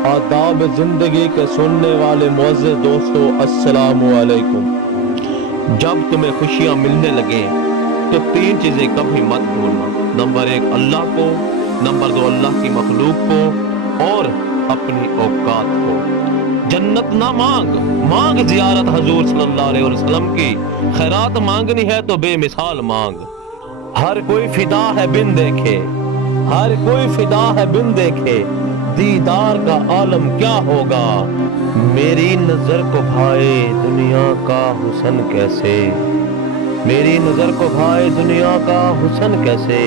आदाब जिंदगी के सुनने वाले मुअज़्ज़िज़ दोस्तों, अस्सलाम वालेकुम। जब तुम्हें खुशियां मिलने लगे तो तीन चीजें कभी मत भूलना। नंबर एक, अल्लाह को। नंबर दो, अल्लाह की मखलूक को। और अपनी औकात को। जन्नत ना मांग, मांग जियारत हजूर सल्लल्लाहु अलैहि वसल्लम की। खैरात मांगनी है तो बेमिसाल मांग। हर कोई फिदा है बिन देखे, हर कोई फिदा है बिन देखे, दीदार का आलम क्या होगा। मेरी नजर को भाए दुनिया का हुस्न कैसे, मेरी नजर को भाए दुनिया का हुस्न कैसे।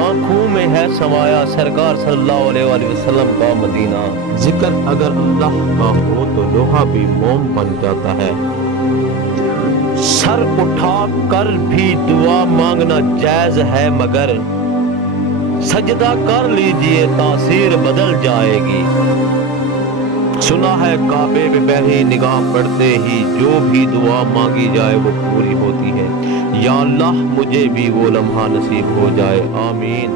आंखों में है समाया सरकार सल्लल्लाहु अलैहि वसल्लम का मदीना। जिक्र अगर अल्लाह का हो तो लोहा भी मोम बन जाता है। सर उठा कर भी दुआ मांगना जायज है, मगर सजदा कर लीजिए तासीर बदल जाएगी। सुना है काबे में पहली निगाह पड़ते ही जो भी दुआ मांगी जाए वो पूरी होती है। या अल्लाह मुझे भी वो लम्हा नसीब हो जाए, आमीन।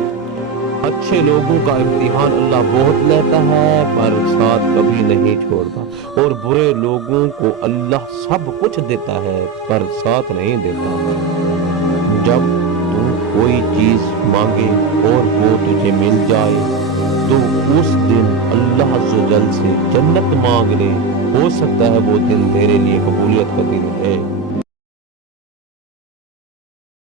अच्छे लोगों का इम्तिहान अल्लाह बहुत लेता है पर साथ कभी नहीं छोड़ता, और बुरे लोगों को अल्लाह सब कुछ देता है पर साथ नहीं देता। जब तू कोई चीज मांगे और वो तुझे मिल जाए तो उस दिन अल्लाह अज़्ज़ व जल से जन्नत मांग ले। हो सकता है वो दिन तेरे लिए कबूलियत का दिन है।